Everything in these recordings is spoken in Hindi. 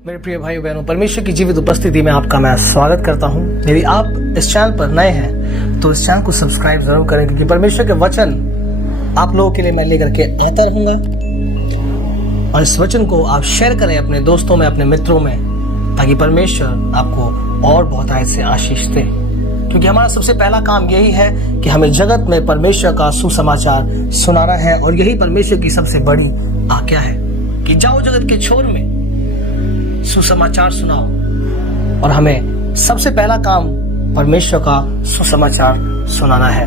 मेरे प्रिय भाइयों बहनों, परमेश्वर की जीवित उपस्थिति में आपका मैं स्वागत करता हूं। यदि आप इस चैनल पर नए हैं तो इस चैनल को सब्सक्राइब जरूर करें, क्योंकि परमेश्वर के वचन आप लोगों के लिए मैं लेकर के आता रहूंगा। और इस वचन को आप शेयर करें अपने दोस्तों में, अपने मित्रों में, ताकि परमेश्वर आपको और बहुत आयत से आशीष दे। क्योंकि हमारा सबसे पहला काम यही है कि हमें जगत में परमेश्वर का सुसमाचार सुनाना है, और यही परमेश्वर की सबसे बड़ी आज्ञा है कि जाओ जगत के छोर में सुसमाचार सुनाओ। और हमें सबसे पहला काम परमेश्वर का सुसमाचार सुनाना है।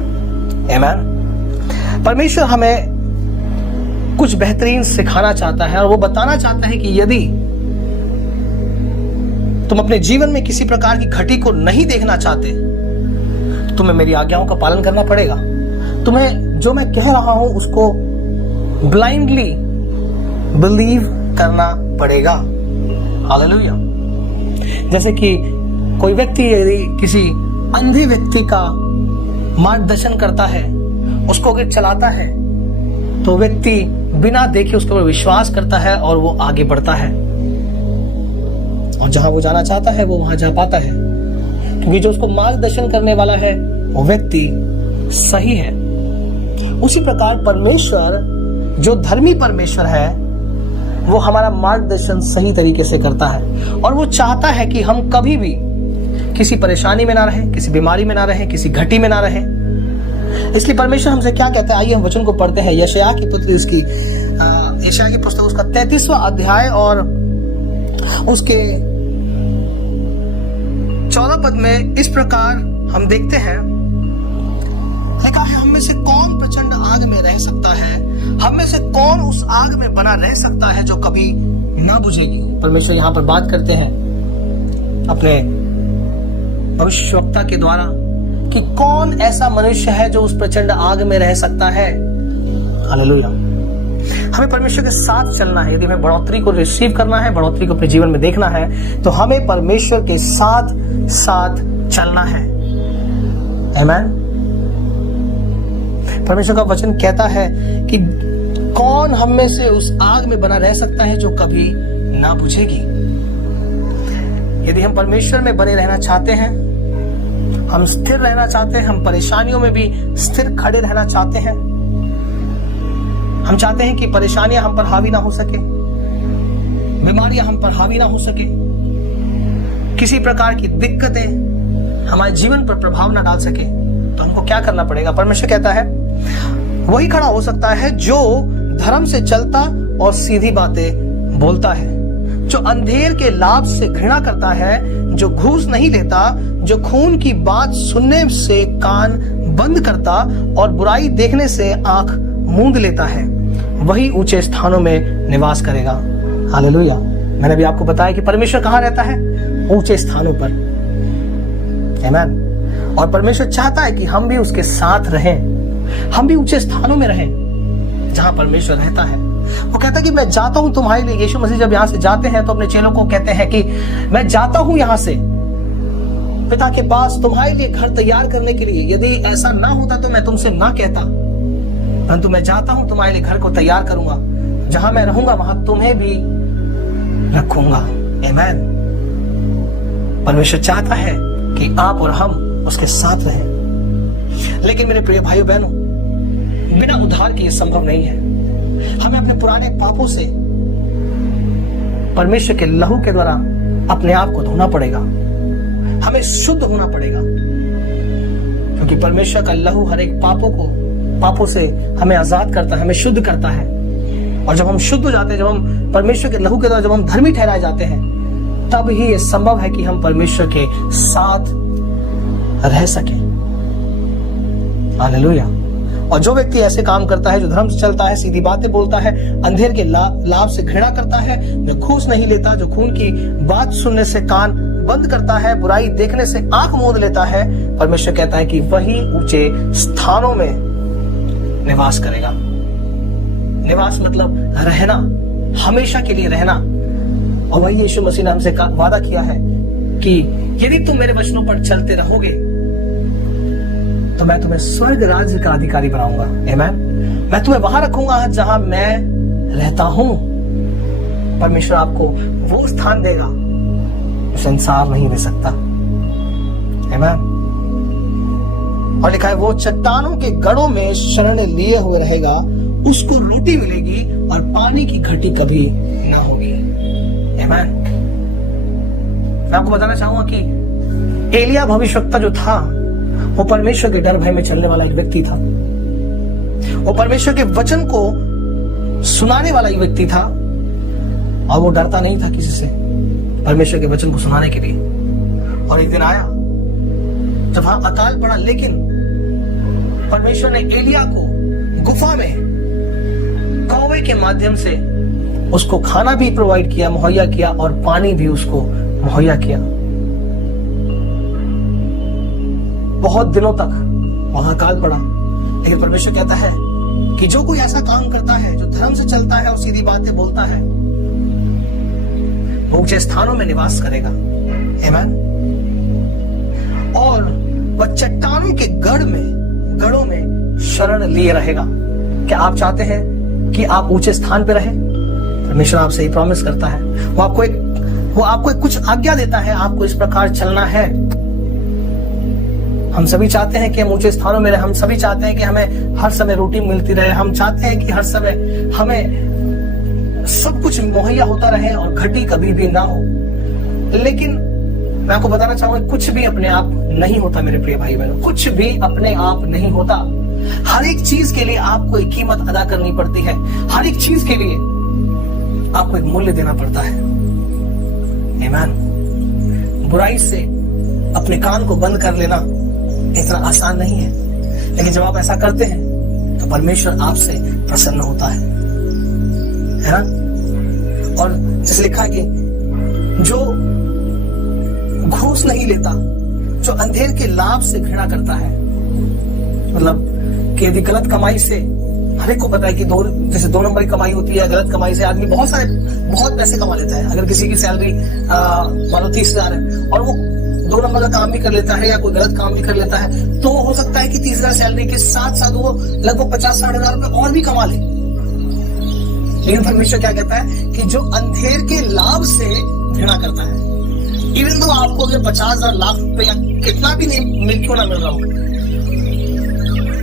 आमीन। परमेश्वर हमें कुछ बेहतरीन सिखाना चाहता है, और वो बताना चाहता है कि यदि तुम अपने जीवन में किसी प्रकार की घटी को नहीं देखना चाहते, तुम्हें मेरी आज्ञाओं का पालन करना पड़ेगा। तुम्हें जो मैं कह रहा हूं उसको ब्लाइंडली बिलीव करना पड़ेगा। हालेलुया। जैसे कि कोई व्यक्ति यदि किसी अंधे व्यक्ति का मार्गदर्शन करता है, उसको अगर चलाता है, तो व्यक्ति बिना देखे उसके ऊपर विश्वास करता है और वो आगे बढ़ता है, और जहां वो जाना चाहता है वो वहां जा पाता है, क्योंकि जो उसको मार्गदर्शन करने वाला है वो व्यक्ति सही है। उसी प्रकार परमेश्वर, जो धर्मी परमेश्वर है, वो हमारा मार्गदर्शन सही तरीके से करता है, और वो चाहता है कि हम कभी भी किसी परेशानी में ना रहें, किसी बीमारी में ना रहें, किसी घटी में ना रहें। इसलिए परमेश्वर हमसे क्या कहता है, आइए हम वचन को पढ़ते हैं। यशायाह की पुस्तक, उसकी यशायाह की पुस्तक, उसका 33वां अध्याय और उसके 14 पद में इस प्रकार हम देखते हैं, लिखा है, हम में से कौन प्रचंड आग में रह सकता है, हम में से कौन उस आग में बना रह सकता है जो कभी ना बुझेगी। परमेश्वर यहाँ पर बात करते हैं अपने भविष्यवक्ता के द्वारा कि कौन ऐसा मनुष्य है जो उस प्रचंड आग में रह सकता है। हालेलुया। हमें परमेश्वर के साथ चलना है। यदि हमें बढ़ोतरी को रिसीव करना है, बढ़ोतरी को अपने जीवन में देखना है, तो हमें परमेश्वर के साथ साथ चलना है। आमीन। परमेश्वर का वचन कहता है कि कौन हम में से उस आग में बना रह सकता है जो कभी ना बुझेगी। यदि हम परमेश्वर में बने रहना चाहते हैं, हम स्थिर रहना चाहते हैं, हम परेशानियों में भी स्थिर खड़े रहना चाहते हैं, हम चाहते हैं कि परेशानियां हम पर हावी ना हो सके, बीमारियां हम पर हावी ना हो सके, किसी प्रकार की दिक्कतें हमारे जीवन पर प्रभाव ना डाल सके, तो हमको क्या करना पड़ेगा। परमेश्वर कहता है वही खड़ा हो सकता है जो धर्म से चलता और सीधी बातें बोलता है, जो अंधेर के लाभ से घृणा करता है, जो घूस नहीं लेता, जो खून की बात सुनने से कान बंद करता और बुराई देखने से आंख मूंद लेता है, वही ऊंचे स्थानों में निवास करेगा। हालेलुया। मैंने भी आपको बताया कि परमेश्वर कहाँ रहता है, ऊंचे स्थानों पर। आमीन। और परमेश्वर चाहता है कि हम भी उसके साथ रहें, हम भी ऊंचे स्थानों में रहें जहां परमेश्वर रहता है। वो कहता है कि मैं जाता हूं तुम्हारे लिए। यीशु मसीह जब यहां से जाते हैं तो अपने चेलों को कहते हैं कि मैं जाता हूं यहां से पिता के पास तुम्हारे लिए घर तैयार करने के लिए। यदि ऐसा ना होता तो मैं तुमसे ना कहता, परंतु मैं जाता हूं तुम्हारे लिए घर को तैयार करूंगा, जहां मैं रहूंगा वहां तुम्हें भी रखूंगा। आमीन। परमेश्वर चाहता है कि आप और हम उसके साथ रहें। लेकिन मेरे प्रिय भाइयों बहनों, बिना उद्धार के ये संभव नहीं है। हमें अपने पुराने पापों से परमेश्वर के लहू के द्वारा अपने आप को धोना पड़ेगा, हमें शुद्ध होना पड़ेगा, क्योंकि परमेश्वर का लहू हर एक पापों से हमें आजाद करता है, हमें शुद्ध करता है। और जब हम शुद्ध हो जाते हैं, जब हम परमेश्वर के लहू के द्वारा जब हम धर्मी ठहराए जाते हैं, तब ही ये संभव है कि हम परमेश्वर के साथ रह सके। हालेलुया। और जो व्यक्ति ऐसे काम करता है, जो धर्म से चलता है, सीधी बातें बोलता है, अंधेर के लाभ से घृणा करता है, जो घूस नहीं लेता, जो खून की बात सुनने से कान बंद करता है, बुराई देखने से आंख मूंद लेता है, परमेश्वर कहता है कि वही ऊंचे स्थानों में निवास करेगा। निवास मतलब रहना, हमेशा के लिए रहना। और वही यीशु मसीह ने हमसे वादा किया है कि यदि तुम मेरे वचनों पर चलते रहोगे तो मैं तुम्हें स्वर्ग राज्य का अधिकारी बनाऊंगा। आमीन। मैं तुम्हें वहां रखूंगा जहां मैं रहता हूं। परमेश्वर आपको वो स्थान देगा जो संसार नहीं दे सकता। आमीन। और लिखा है, वो चट्टानों के गढ़ों में शरण लिए हुए रहेगा, उसको रोटी मिलेगी और पानी की घटी कभी ना होगी। आमीन। मैं आपको बताना चाहूंगा कि एलिया भविष्यवक्ता जो था वो परमेश्वर के डर भय में चलने वाला एक व्यक्ति था। वो परमेश्वर के वचन को सुनाने वाला एक व्यक्ति था और वो डरता नहीं था किसी से परमेश्वर के वचन को सुनाने के लिए। और एक दिन आया जब वहां अकाल पड़ा, लेकिन परमेश्वर ने एलिया को गुफा में कौवे के माध्यम से उसको खाना भी प्रोवाइड किया, मुहैया किया, और पानी भी उसको मुहैया किया। बहुत दिनों तक वहां अकाल पड़ा, लेकिन परमेश्वर कहता है कि जो कोई ऐसा काम करता है, जो धर्म से चलता है और सीधी बातें बोलता है, वो ऊंचे स्थानों में निवास करेगा। आमीन। और वह चट्टानों के गढ़ों में शरण लिए रहेगा। क्या आप चाहते हैं कि आप ऊंचे स्थान पे रहें? परमेश्वर आपसे ही प्रॉमिस करता है। वो आपको एक कुछ आज्ञा देता है, आपको इस प्रकार चलना है। हम सभी चाहते हैं कि हम ऊंचे स्थानों में रहे। हम सभी चाहते हैं कि हमें हर समय रोटी मिलती रहे। हम चाहते हैं कि हर समय हमें सब कुछ मुहैया होता रहे और घटी कभी भी ना हो। लेकिन मैं आपको बताना चाहूंगा, कुछ भी अपने आप नहीं होता मेरे प्रिय भाई बहनों, कुछ भी अपने आप नहीं होता। हर एक चीज के लिए आपको एक कीमत अदा करनी पड़ती है। हर एक चीज के लिए आपको एक मूल्य देना पड़ता है। आमीन। बुराई से अपने कान को बंद कर लेना इतना आसान नहीं है, लेकिन जब आप ऐसा करते हैं तो परमेश्वर आपसे प्रसन्न होता है ना। और जैसे लिखा है कि जो घूस नहीं लेता, जो अंधेर के लाभ से घृणा करता है, मतलब कि यदि गलत कमाई से, हर एक को पता है कि जैसे 2 नंबर की कमाई होती है, गलत कमाई से आदमी बहुत पैसे कमा लेता है। अगर किसी की सैलरी मान लो 30,000 है और वो 2 नंबर का काम भी कर लेता है या कोई गलत काम भी कर लेता है, तो हो सकता है कि 30,000 सैलरी के साथ साथ वो लगभग 50-60,000 रुपए और भी कमा ले। लेकिन परमेश्वर क्या कहता है कि जो अंधेर के लाभ से घृणा करता है, इवन तो आपको अगर 50,000 लाख रुपए या कितना भी नहीं क्यों ना मिल रहा हो,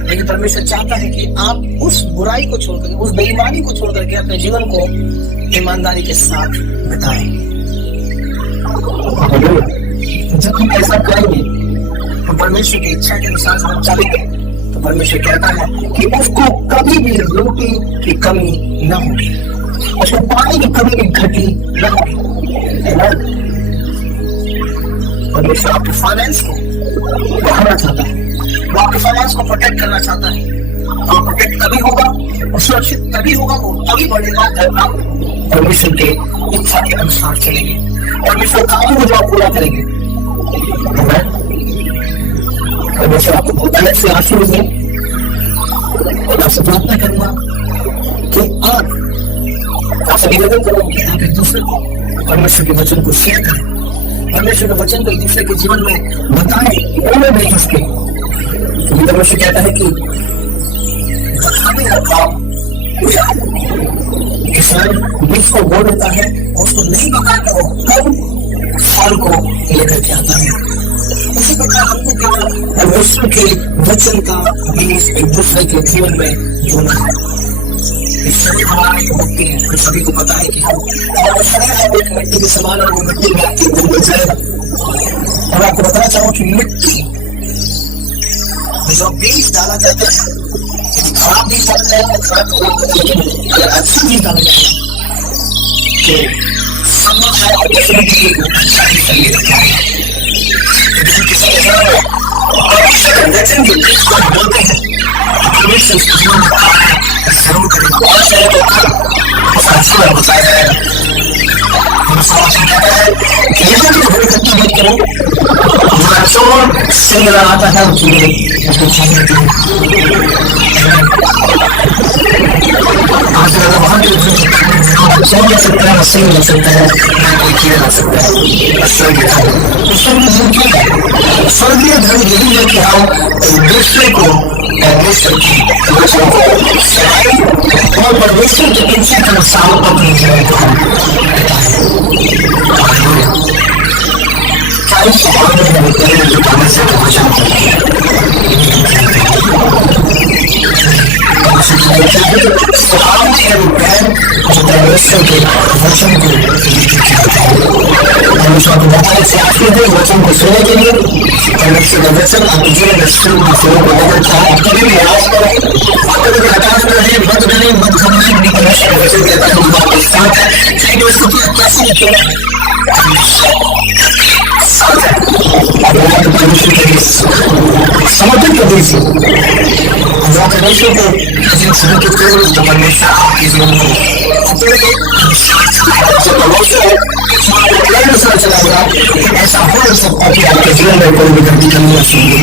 लेकिन परमेश्वर चाहता है कि आप उस बुराई को छोड़कर, उस बेईमानी को छोड़ करके अपने जीवन को ईमानदारी के साथ बिताएं। जब हम ऐसा करेंगे तो परमेश्वर की इच्छा के अनुसार हम चलेंगे, तो परमेश्वर कहता है कि उसको कभी भी रोटी की कमी न होगी, उसको पानी की कमी भी घटी न होगी। परमेश्वर आपके फाइनेंस को बढ़ाना चाहता है, वो आपके फाइनेंस को प्रोटेक्ट करना चाहता है। और प्रोटेक्ट तभी होगा और सुरक्षित तभी होगा, वो तभी बढ़ेगा जब आप परमेश्वर के इच्छा के अनुसार चलेंगे, परमेश्वर काम को जो आप पूरा करेंगे। परमेश्वर आपको बहुत अलग से आशीर्वाद दे। और आपसे प्रार्थना करूंगा कि आपसे निवेदन करूंगा कि आप एक दूसरे को परमेश्वर के वचन को शेयर करें, परमेश्वर के वचन को एक दूसरे के जीवन में बताएं, बोले नहीं उसके। क्योंकि परमेश्वर कहता है कि बताने का काम किसान बीज को बो देता है और उसको नहीं बताता वो कब फल को लेकर के आता है। उसी प्रकार हमको केवल परमेश्वर के वचन का बीज एक दूसरे के जीवन में बोना है। इस शरीर हमारा एक मिट्टी है, हम सभी को पता है कि हमारा शरीर है एक मिट्टी के समान और वो मिट्टी में आके घूम जाएगा। और आपको बताना चाहूँ कि मिट्टी में जो बीज डाला जाता है, खराब बीज डाला जाएगा तो खराब होगा, अगर अच्छा बीज डाला जाएगा तो संभव है ऑपरेशन अच्छा ही शरीर रखेगा। किसी वचन के बीज को बोलते हैं, परमेश्वर उसको जीवन में कहा है जरूर करेगा, और चाहे तो अच्छा बताया जाएगा। कहता है कि यहाँ की बड़ी घटना मत करो, हमारा चोर सिंह लगाता है उसको खाने के लिए। वहां के बच्चा लग सकता है, मछली लग सकता है, ना कोई कीड़ा लग सकता है। स्वर्गीय धर्म, स्वर्गीय धर्म क्या है? स्वर्गीय धर्म यही है कि हम एक दूसरे को परमेश्वर की वचन को सुनाएं और परमेश्वर के इच्छा के अनुसार अपने जीवन को हम बिताएं। सारी स्वभाव में जो परमेश्वर का वचन है, स्वभाव में है वो पैर जो परमेश्वर के वचन को परमेश्वर को बताने से आखिर दे वचन को सुनने के लिए। परमेश्वर का वचन आपके जीवन में शुरू को बदलता है। आप कभी भी निराश करें, आप कभी भी हताश न रहें, मत डरें, मत घबराएं। परमेश्वर का वचन कहता है वो आपके साथ है, चाहे वो स्थिति कैसी भी क्यों ना साथ है। परमेश्वर के समर्पित कर दीजिए, परमेश्वर को समर्पित करो तो परमेश्वर आपके जीवन में चलाएगा। ऐसा हो नहीं सकता कि आपके जीवन में कोई भी गलती करनी चाहिए।